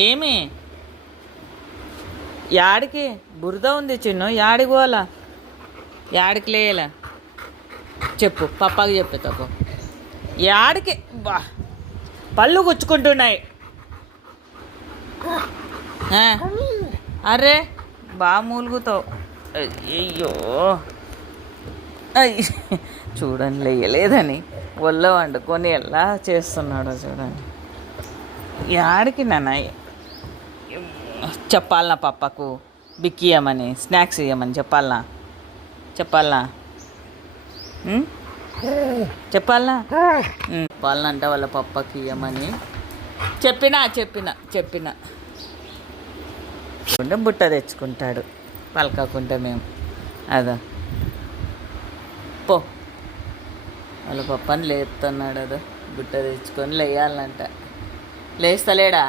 ఏమి యాడికి బురద ఉంది చిన్ను, యాడికి పోవాలా, యాడికి లేయాల చెప్పు, పప్పాకి చెప్పు తప్పు. యాడికి బా పళ్ళు గుచ్చుకుంటున్నాయి. అరే బాగా మూలుగుతావు. అయ్యో అయ్యి చూడండి, లేయలేదని ఒళ్ళో వండుకొని ఎలా చేస్తున్నాడో చూడండి. యాడికి నాన్న చెప్పాలనా పప్పకు బిక్కి ఇవ్వమని, స్నాక్స్ ఇవ్వమని చెప్పాలనా, చెప్పాలనా చెప్పాలనా చెప్పాలనంట వాళ్ళ పప్పకి ఇవ్వమని చెప్పిన బుట్ట తెచ్చుకుంటాడు పలకకుంటే మేము. అదా పో వాళ్ళ పప్పని లేపుతున్నాడు. అదో బుట్ట తెచ్చుకొని లేయాలంట. లేస్తలేడా?